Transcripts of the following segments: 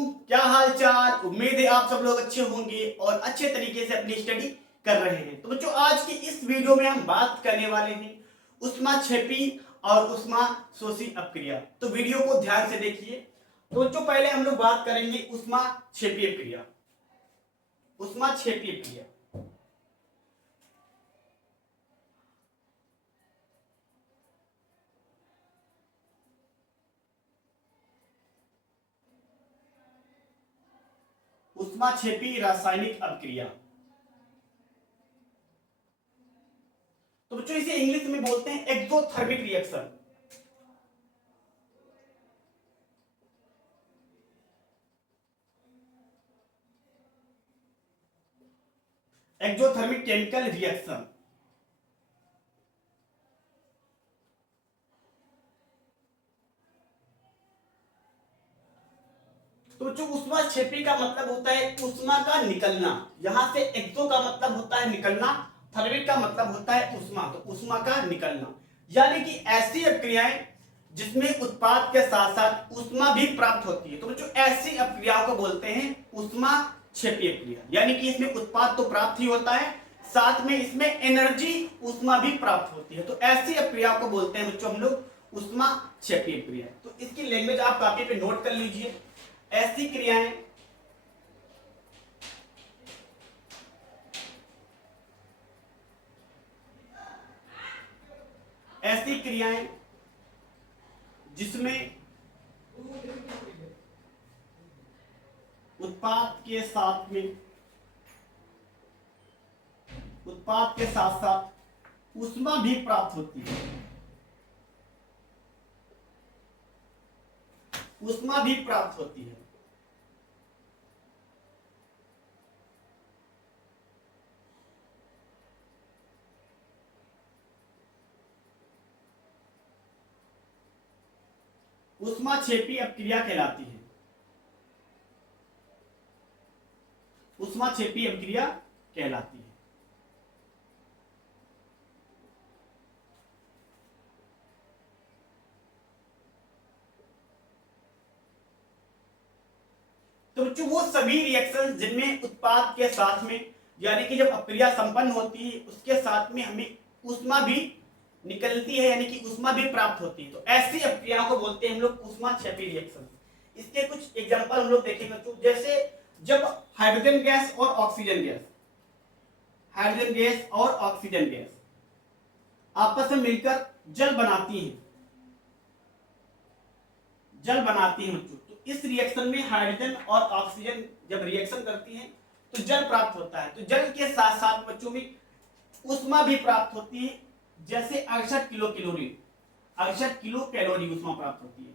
वालेकुम, क्या हाल चाल। उम्मीद है आप सब लोग अच्छे होंगे और अच्छे तरीके से अपनी स्टडी कर रहे हैं। तो बच्चों, आज की इस वीडियो में हम बात करने वाले हैं ऊष्माक्षेपी और ऊष्माशोषी अपक्रिया। तो वीडियो को ध्यान से देखिए। तो बच्चों, पहले हम लोग बात करेंगे ऊष्माक्षेपी अपक्रिया। ऊष्माक्षेपी अपक्रिया ऊष्माक्षेपी रासायनिक अपक्रिया। तो बच्चों, इसे इंग्लिश में बोलते हैं exothermic reaction. Exothermic chemical reaction. तो बच्चों, ऊष्माक्षेपी का मतलब होता है ऊष्मा का निकलना। यहां से एक्सो का मतलब होता है निकलना, थर्मिक का मतलब होता है ऊष्मा। तो ऊष्मा का निकलना यानी कि ऐसी अपक्रियाएं जिसमें उत्पाद के साथ साथ ऊष्मा भी प्राप्त होती है। तो बच्चों, ऐसी अपक्रियाओं को बोलते हैं ऊष्माक्षेपी अपक्रिया। यानी कि इसमें उत्पाद तो प्राप्त ही होता है, साथ में इसमें एनर्जी ऊष्मा भी प्राप्त होती है। तो ऐसी अपक्रियाओं को बोलते हैं बच्चों हम लोग ऊष्माक्षेपी अपक्रिया। तो इसकी लैंग्वेज आप कॉपी पे नोट कर लीजिए। ऐसी क्रियाएं ऐसी क्रियाएं जिसमें उत्पाद के साथ साथ ऊष्मा भी प्राप्त होती है। ऊष्मा भी प्राप्त होती है। ऊष्माक्षेपी अपक्रिया कहलाती है। ऊष्माक्षेपी अपक्रिया कहलाती है। तो बच्चों, वो सभी रिएक्शन जिनमें उत्पाद के साथ में यानी कि जब अपक्रिया संपन्न होती है उसके साथ में हमें ऊष्मा भी निकलती है, यानी कि ऊष्मा भी प्राप्त होती है, तो ऐसी अपक्रियाओं को बोलते हैं हम लोग ऊष्माक्षेपी रिएक्शन। इसके कुछ एग्जांपल हम लोग देखेंगे बच्चों। जैसे जब हाइड्रोजन गैस और ऑक्सीजन गैस आपस में मिलकर जल बनाती हैं बच्चों। तो इस रिएक्शन में हाइड्रोजन और ऑक्सीजन जब रिएक्शन करती हैं तो जल प्राप्त होता है। तो जल के साथ साथ बच्चों में ऊष्मा भी प्राप्त होती है। जैसे 68 किलो कैलोरी ऊष्मा प्राप्त होती है।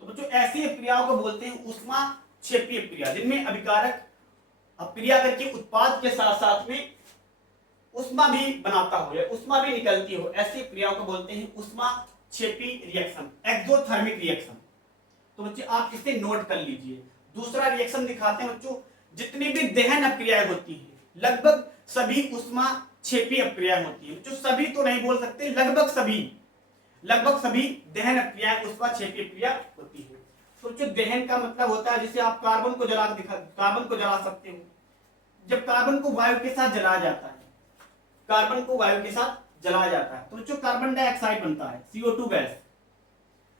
तो बच्चों, ऐसी अपक्रियाओं को बोलते हैं ऊष्माक्षेपी अपक्रिया, जिनमें अभिकारक अपक्रिया करके उत्पाद के साथ साथ में ऊष्मा भी बनाता हो या ऊष्मा भी निकलती हो। ऐसी क्रियाओं को बोलते हैं ऊष्माक्षेपी रिएक्शन, एक्सोथर्मिक रिएक्शन। तो बच्चे, आप इसे नोट कर लीजिए। दूसरा रिएक्शन दिखाते हैं बच्चों। जितनी भी दहन अपक्रियाएं होती हैं लगभग सभी ऊष्माक्षेपी अपक्रियाएं होती है। जो सभी तो नहीं बोल सकते, लगभग सभी दहन अपक्रियाएं ऊष्माक्षेपी अपक्रिया होती है। तो जो दहन का मतलब होता है, जिसे आप कार्बन को जला सकते हो। जब कार्बन को वायु के साथ जलाया जाता है तो जो कार्बन डाइऑक्साइड बनता है, CO2 गैस,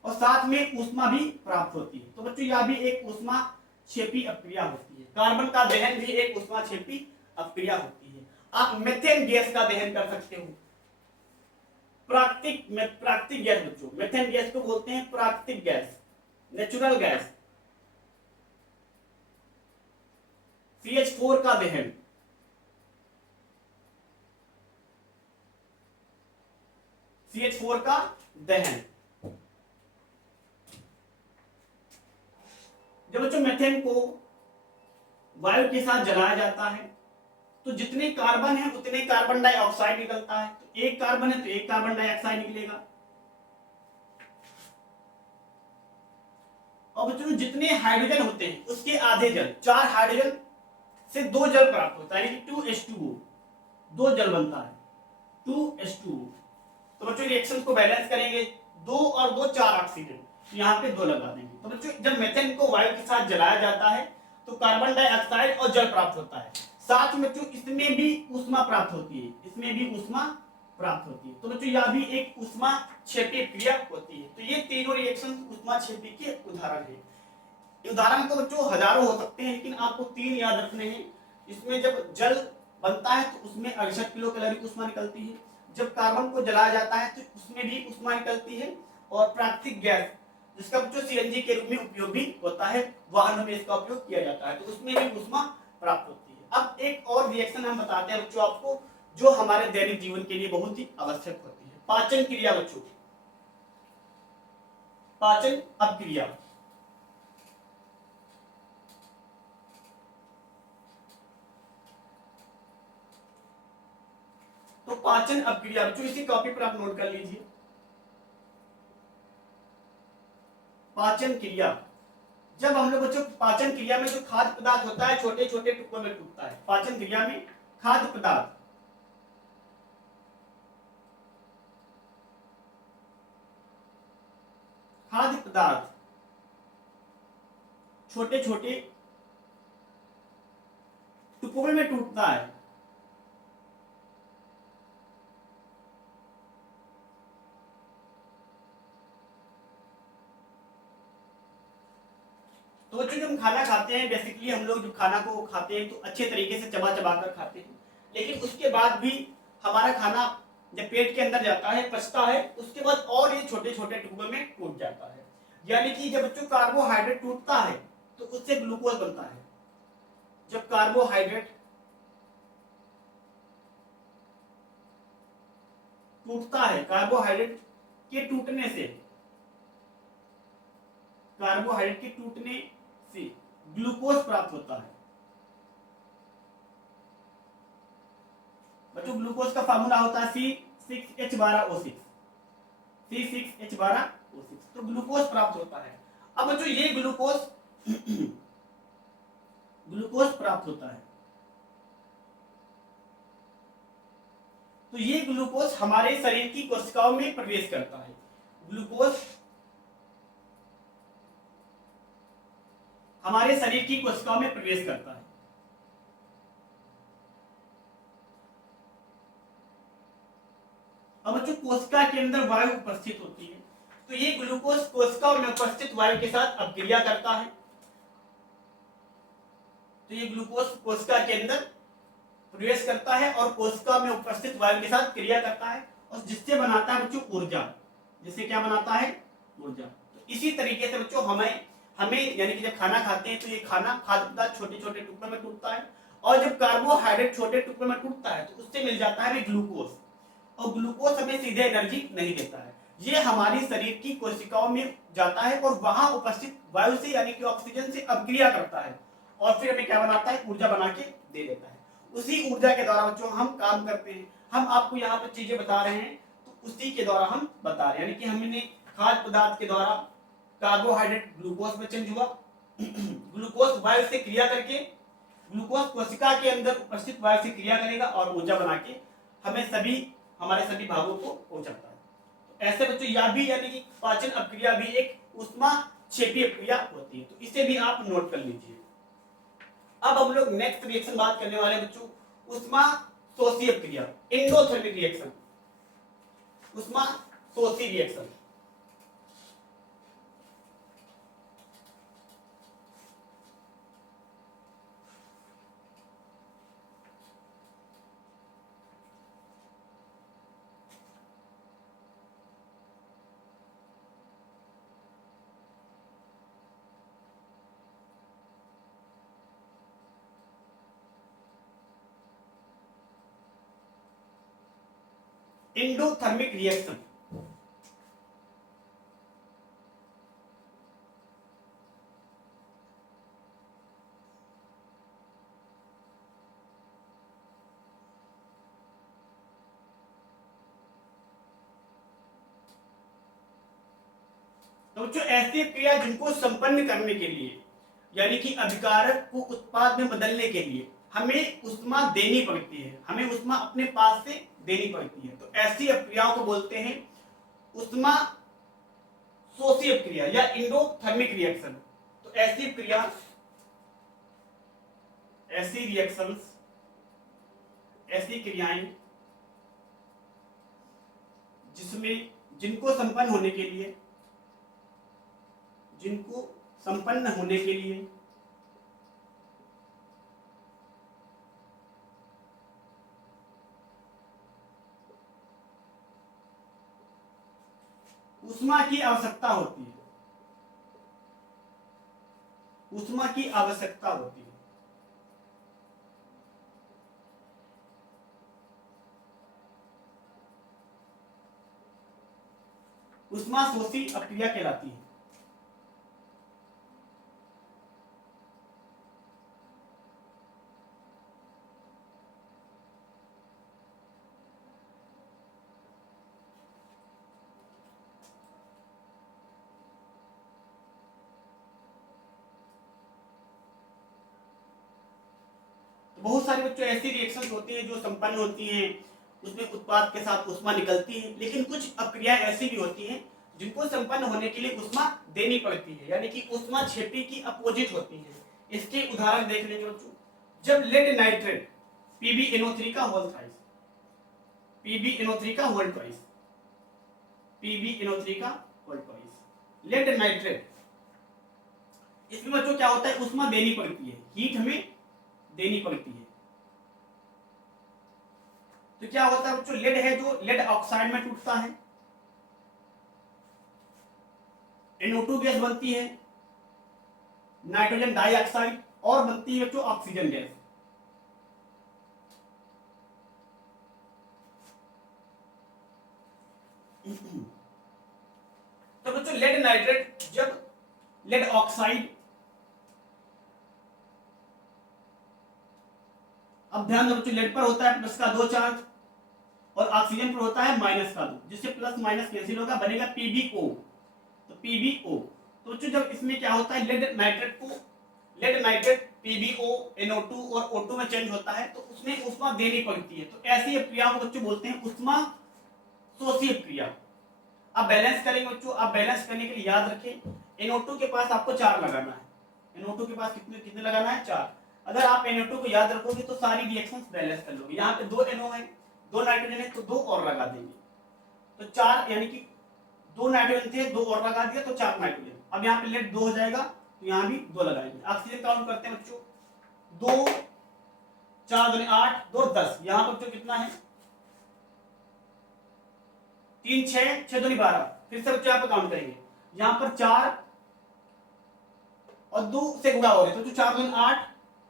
और साथ में ऊष्मा भी प्राप्त होती है। तो बच्चों, यह भी एक ऊष्माक्षेपी अपक्रिया होती है। कार्बन का दहन भी एक ऊष्माक्षेपी अपक्रिया होती है। आप मेथेन गैस का दहन कर सकते हो। प्राकृतिक गैस बच्चों, मेथेन गैस को बोलते हैं प्राकृतिक गैस, नेचुरल गैस। CH4 का दहन, CH4 का दहन। जब बच्चों मेथेन को वायु के साथ जलाया जाता है तो जितने कार्बन है उतने कार्बन डाइऑक्साइड निकलता है। तो एक कार्बन है तो एक कार्बन डाइऑक्साइड निकलेगा। और बच्चों, जितने हाइड्रोजन होते हैं उसके आधे जल, 4 हाइड्रोजन से 2 जल प्राप्त होता है, यानी कि 2H2O, 2 जल बनता है, 2H2O। तो बच्चों रिएक्शन को बैलेंस करेंगे, 2 और 2 4 ऑक्सीजन, यहाँ पे 2 लगा देंगे। तो बच्चों जब मीथेन को वायु के साथ जलाया जाता है तो कार्बन डाइऑक्साइड और जल प्राप्त होता है, साथ में बच्चों इसमें भी ऊष्मा प्राप्त होती है, इसमें भी ऊष्मा प्राप्त होती है। तो बच्चों यह भी एक ऊष्मा क्षेपीय क्रिया होती है। तो ये तीनों रिएक्शन ऊष्मा क्षेपी के उदाहरण है। उदाहरण तो बच्चों हजारों हो सकते हैं, लेकिन आपको 3 याद रखने हैं। इसमें जब जल बनता है तो उसमें 68 किलो कैलोरी की ऊष्मा निकलती है, जब कार्बन को जलाया जाता है तो उसमें भी ऊष्मा निकलती है, और प्राकृतिक गैस जिसका बच्चों सीएनजी के रूप में उपयोग भी होता है, वाहनों में इसका उपयोग किया जाता है, तो उसमें भी ऊष्मा प्राप्त होती है। अब एक और रिएक्शन हम बताते हैं बच्चों आपको, जो हमारे दैनिक जीवन के लिए बहुत ही आवश्यक होती है, पाचन क्रिया बच्चों, पाचन अपक्रिया। तो पाचन अपक्रिया बच्चों इसी कॉपी पर आप नोट कर लीजिए। पाचन क्रिया, जब हम लोग बच्चों पाचन क्रिया में जो खाद्य पदार्थ होता है छोटे छोटे टुकड़ों में टूटता है, पाचन क्रिया में खाद्य पदार्थ छोटे छोटे टुकड़ों में टूटता है। तो बच्चों जब हम खाना खाते हैं, बेसिकली हम लोग जब खाना को खाते हैं तो अच्छे तरीके से चबा चबा कर खाते हैं, लेकिन उसके बाद भी हमारा खाना जब पेट के अंदर जाता है, पचता है, उसके बाद और ये छोटे छोटे टुकड़ों में टूट जाता है। यानी कि जब बच्चों कार्बोहाइड्रेट टूटता है तो उससे ग्लूकोज बनता है। जब कार्बोहाइड्रेट टूटता है, कार्बोहाइड्रेट के टूटने से, कार्बोहाइड्रेट के टूटने से ग्लूकोज प्राप्त होता है। बच्चों ग्लूकोज का फार्मूला होता है C6H12O6, C6H12O6, तो ग्लूकोज प्राप्त होता है। अब बच्चों ये ग्लूकोज ग्लूकोज प्राप्त होता है, तो ये ग्लूकोज हमारे शरीर की कोशिकाओं में प्रवेश करता है। ग्लूकोज हमारे शरीर की कोशिकाओं में प्रवेश करता है। अब बच्चों कोशिका के अंदर वायु उपस्थित होती है, तो ये ग्लूकोज कोशिकाओं में उपस्थित वायु के साथ अपक्रिया करता है। तो ये ग्लूकोज कोशिका के अंदर प्रवेश करता है और कोशिका में उपस्थित वायु के साथ क्रिया करता है, और जिससे बनाता है बच्चों ऊर्जा। जिससे क्या बनाता है? ऊर्जा। तो इसी तरीके से बच्चों हमें यानी कि जब खाना खाते हैं तो ये खाना खाद्य पदार्थ छोटे छोटे टुकड़ों में टूटता है, और जब कार्बोहाइड्रेट छोटे टुकड़ों में टूटता है तो उससे मिल जाता है ग्लूकोज, और ग्लूकोज हमें सीधे एनर्जी नहीं देता है, ये हमारी शरीर की कोशिकाओं में जाता है और वहां उपस्थित वायु से यानी कि ऑक्सीजन से अपक्रिया करता है, और फिर हमें क्या बनाता है? ऊर्जा बना के दे देता है। उसी ऊर्जा के द्वारा बच्चों हम काम करते हैं। हम आपको यहाँ पर चीजें बता रहे हैं तो उसी के द्वारा हम बता रहे हैं, यानी कि हमने खाद्य पदार्थ के द्वारा कार्बोहाइड्रेट ग्लूकोज में चेंज हुआ, ग्लूकोज वायु से क्रिया करके, ग्लूकोज कोशिका के अंदर उपस्थित वायु से क्रिया करेगा और ऊर्जा बना के हमें हमारे सभी भागों को पहुंचाता है। तो ऐसे बच्चों यह भी यानी कि पाचन अपक्रिया भी एक ऊष्मा क्षेपीय क्रिया होती है, तो इसे भी आप नोट कर लीजिए। अब हम लोग नेक्स्ट रिएक्शन बात करने वाले बच्चों ऊष्मा शोषीय क्रिया, एंडोथर्मिक रिएक्शन, ऊष्मा शोषी रिएक्शन। एंडोथर्मिक रिएक्शन, तो बच्चों ऐसी क्रिया जिनको संपन्न करने के लिए यानी कि अभिकारक को उत्पाद में बदलने के लिए हमें उष्मा देनी पड़ती है, हमें उष्मा अपने पास से देनी पड़ती है। तो ऐसी अभिक्रियाओं को बोलते हैं उष्मा शोषी अभिक्रिया या एंडोथर्मिक रिएक्शन। तो ऐसी क्रिया, ऐसी रिएक्शंस, ऐसी क्रियाएं जिसमें जिनको संपन्न होने के लिए, जिनको संपन्न होने के लिए उष्मा की आवश्यकता होती है, उष्मा की आवश्यकता होती है। उष्मा शोषी अभिक्रिया कहलाती है। बहुत सारे बच्चों ऐसी रिएक्शंस होती हैं जो संपन्न होती हैं, उसमें उत्पाद के साथ उष्मा निकलती है। लेकिन कुछ अभिक्रियाएं ऐसी भी होती हैं जिनको संपन्न होने के लिए उष्मा देनी पड़ती है, यानी कि उष्मा क्षेपी की अपोजिट होती है। इसके उदाहरण देख लेंगे बच्चों। जब लेड नाइट्रेट PbNO3 का होल थ्राइस, PbNO3 का होल ट्वाइस, PbNO3 का होल ट्वाइस, लेड नाइट्रेट, इसमें बच्चों क्या होता है, उष्मा देनी पड़ती है, हीट हमें देनी पड़ती है। तो क्या होता है बच्चों, लेड है जो लेड ऑक्साइड में टूटता है, NO2 गैस बनती है, नाइट्रोजन डाइऑक्साइड, और बनती है बच्चों ऑक्सीजन गैस। तो बच्चों लेड नाइट्रेट, जब लेड ऑक्साइड, अब ध्यान दो बच्चों, लेड पर होता है प्लस का 2 चार्ज और ऑक्सीजन पर होता है माइनस का 2, जिससे प्लस माइनस कैंसिल होगा, बनेगा PbO। तो PbO, तो बच्चों जब इसमें क्या होता है, लेड नाइट्रेट PbO NO2 और O2 में चेंज होता है, तो उसमें उष्मा देनी पड़ती है। तो ऐसी अभिक्रिया को बच्चों बोलते हैं उष्मा शोषी अभिक्रिया। अब बैलेंस करेंगे बच्चों, आप बैलेंस करने के लिए याद रखें NO2 के पास आपको 4 लगाना है, NO2 के पास कितने कितने लगाना है, 4। अगर आप NO2 को याद रखोगे तो सारी रिएक्शंस बैलेंस कर लोगे। यहाँ पे 2 NO है, 2 नाइट्रोजन है, तो 2 और लगा देंगे, तो 4, यानी कि 2 नाइट्रोजन थे, 2 और लगा दिया तो 4 नाइट्रोजन। अब यहाँ पे लेड 2 हो जाएगा, तो यहाँ भी 2 लगाएंगे। ऑक्सीजन काउंट करते हैं बच्चों, 2 4 2 8 2 10, यहाँ पर बच्चों कितना है, 3 6 6 2 12। फिर से बच्चों यहाँ पे काउंट करेंगे, यहाँ पर 4 और 2 से गुणा हो रहे, तो 4 2 8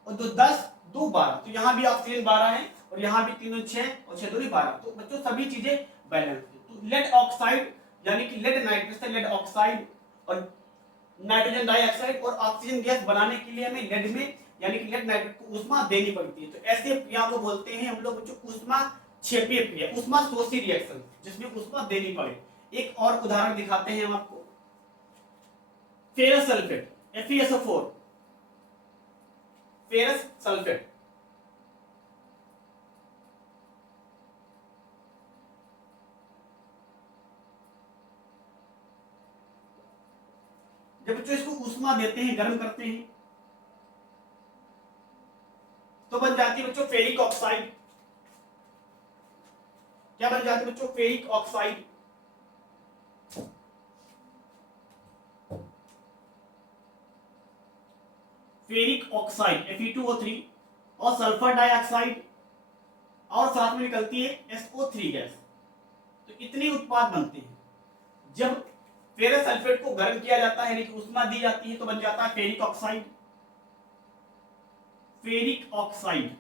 और 2 10 2 12, तो यहाँ भी ऑक्सीजन 12 है और यहाँ भी 3 2 6 और 6 2 12। तो बच्चों सभी चीजें बैलेंस है। तो लेड ऑक्साइड यानी कि लेड नाइट्रेट से लेड ऑक्साइड और नाइट्रोजन डाइऑक्साइड और ऑक्सीजन गैस बनाने के लिए हमें लेड में यानी कि लेड नाइट्रेट को उष्मा देनी पड़ती है। तो ऐसे क्रिया को बोलते हैं हम लोग बच्चों उष्मा क्षेपीय क्रिया, उष्मा शोषी रिएक्शन, जिसमें उष्मा देनी पड़े। एक और उदाहरण दिखाते हैं हम आपको, ferrous sulphate FeSO4, ferrous sulphate, जब बच्चों इसको उष्मा देते हैं, गर्म करते हैं, तो बन जाती है बच्चों फेरिक ऑक्साइड। क्या बन जाती है बच्चों, ferric oxide. Ferric oxide Fe2O3 और सल्फर डाइऑक्साइड, और साथ में निकलती है SO3 गैस। तो इतने उत्पाद बनते हैं। जब फेरस सल्फेट को गर्म किया जाता है, यानी कि उष्मा दी जाती है, तो बन जाता है फेरिक ऑक्साइड, फेरिक ऑक्साइड।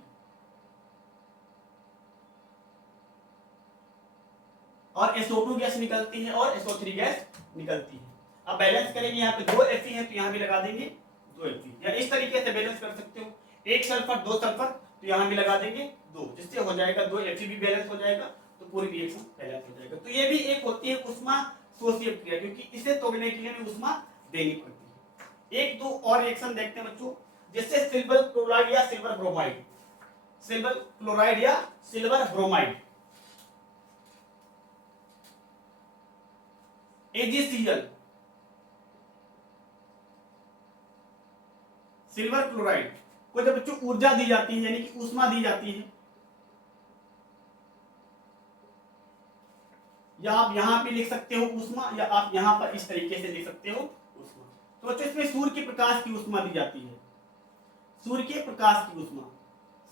और SO2 गैस निकलती है और SO3 गैस निकलती है। अब बैलेंस करेंगे, यहाँ पे 2 Fe है तो यहाँ भी लगा देंगे 2 Fe, या इस तरीके से बैलेंस कर सकते हो, 1 सल्फर 2 सल्फर, तो यहाँ भी लगा देंगे 2, जिससे हो जाएगा 2 Fe भी बैलेंस हो जाएगा, तो पूरी रिएक्शन बैलेंस हो जाएगा। तो ये भी एक होती है उष्मा शोषी क्रिया, क्योंकि इसे तोड़ने के लिए हमें उष्मा देनी पड़ती है। एक दो और रिएक्शन देखते हैं बच्चों, जैसे सिल्वर क्लोराइड या सिल्वर ब्रोमाइड। सिल्वर क्लोराइड या silver bromide. AgCl silver chloride को जब बच्चों ऊर्जा दी जाती है यानी कि ऊष्मा दी जाती है, या आप यहां पे लिख सकते हो ऊष्मा, या आप यहां पर इस तरीके से लिख सकते हो ऊष्मा। तो बच्चों इसमें सूर्य के प्रकाश की ऊष्मा दी जाती है, सूर्य के प्रकाश की ऊष्मा,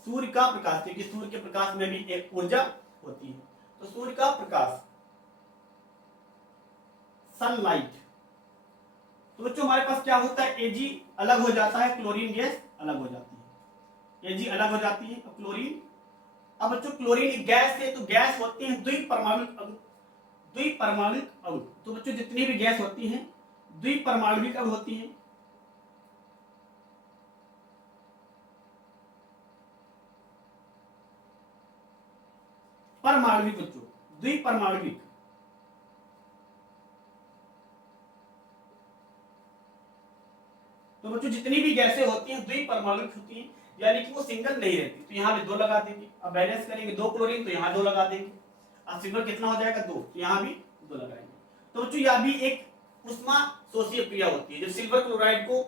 सूर्य का प्रकाश, क्योंकि सूर्य के प्रकाश में भी एक ऊर्जा होती है। तो सूर्य का प्रकाश, सनलाइट। तो बच्चों हमारे पास क्या होता है, Ag अलग हो जाता है, क्लोरीन गैस अलग हो जाती है, Ag अलग हो जाती है और क्लोरीन। अब बच्चों क्लोरीन एक गैस है, तो गैस होती है द्विपरमाणुक अणु, द्विपरमाणुक अणु। तो बच्चों जितनी भी गैस होती हैं द्विपरमाणुक अणु होती हैं। परमाणुविक बच्चों, द्विपरमाणुविक। तो बच्चों जितनी भी गैसें होती हैं द्विपरमाणुविक होती हैं, यानी कि वो सिंगल नहीं रहती। तो यहाँ भी 2 लगा देंगे, अब बैलेंस करेंगे 2 क्लोरीन, तो यहाँ 2 लगा देंगे। अब सिल्वर कितना हो जाएगा 2, तो यहाँ भी 2 लगाएंगे। तो बच्चों यह भी एक उष्मा शोषीय क्रिया होती है। जब सिल्वर क्लोराइड को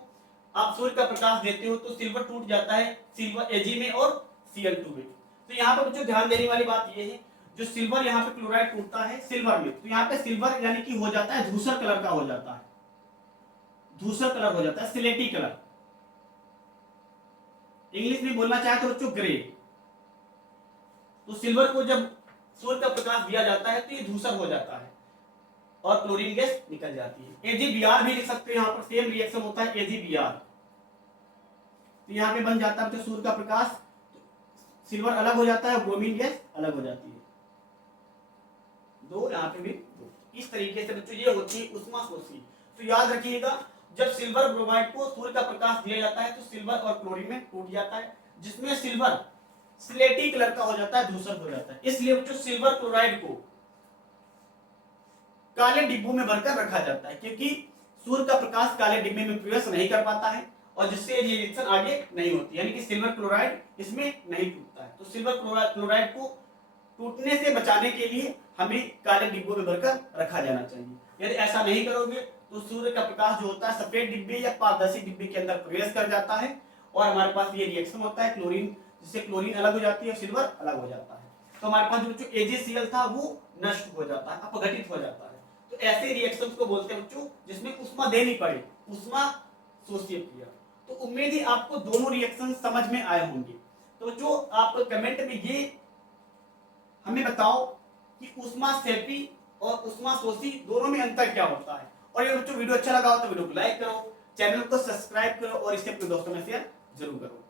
आप सूर्य का प्रकाश देते हो तो सिल्वर टूट जाता है सिल्वर Ag में और Cl2 में। तो यहाँ पर बच्चों ध्यान देने वाली बात यह है, जो सिल्वर यहाँ पे क्लोराइड टूटता है सिल्वर में, तो यहाँ पे सिल्वर यानी कि हो जाता है धूसर कलर का हो जाता है, धूसर कलर हो जाता है, सिलेटी कलर। इंग्लिश में बोलना चाहे तो बच्चों ग्रे। तो सिल्वर को जब सूर्य का प्रकाश दिया जाता है तो ये धूसर हो जाता है और क्लोरीन गैस निकल जाती है। AgBr भी लिख सकते हैं, यहाँ पर सेम रिएक्शन होता है AgBr। तो यहाँ पे बन जाता है बच्चों सूर्य का प्रकाश, सिल्वर अलग हो जाता है, ब्रोमीन गैस अलग हो जाती है, 2 यहाँ पे भी 2। इस तरीके से बच्चों ये होती है उष्मा शोषी। तो याद रखिएगा, जब सिल्वर ब्रोमाइड को सूर्य का प्रकाश दिया जाता है तो सिल्वर और क्लोरीन में टूट जाता है, जिसमें सिल्वर स्लेटी कलर का हो जाता है, धूसर हो जाता है। इसलिए बच्चों सिल्वर क्लोराइड को काले डिब्बों में भरकर रखा जाता है, क्योंकि सूर्य का प्रकाश काले डिब्बे में प्रवेश नहीं कर पाता है और जिससे ये रिएक्शन आगे नहीं होती, यानी कि सिल्वर क्लोराइड इसमें नहीं टूटता है। तो सिल्वर क्लोराइड को टूटने से बचाने के लिए हमें काले डिब्बों में भरकर रखा जाना चाहिए। यदि ऐसा नहीं करोगे तो सूर्य का प्रकाश जो होता है सफेद डिब्बे या पारदर्शी डिब्बे के अंदर प्रवेश कर जाता है और हमारे पास ये रिएक्शन होता है क्लोरीन, जिससे क्लोरीन अलग हो जाती है और सिल्वर अलग हो जाता है। तो हमारे पास जो AgCl था वो नष्ट हो जाता है, अपघटित हो जाता है। तो ऐसे रिएक्शंस को बोलते हैं बच्चों जिसमें उष्मा देनी पड़े, उष्मा शोषीय क्रिया। तो उम्मीद है आपको दोनों रिएक्शन समझ में आए होंगे। तो जो आप कमेंट में ये हमें बताओ कि उष्मा शेपी और उष्मा शोषी दोनों में अंतर क्या होता है। और ये बच्चों वीडियो अच्छा लगा हो तो वीडियो को लाइक करो, चैनल को सब्सक्राइब करो और इसे अपने दोस्तों में शेयर जरूर करो।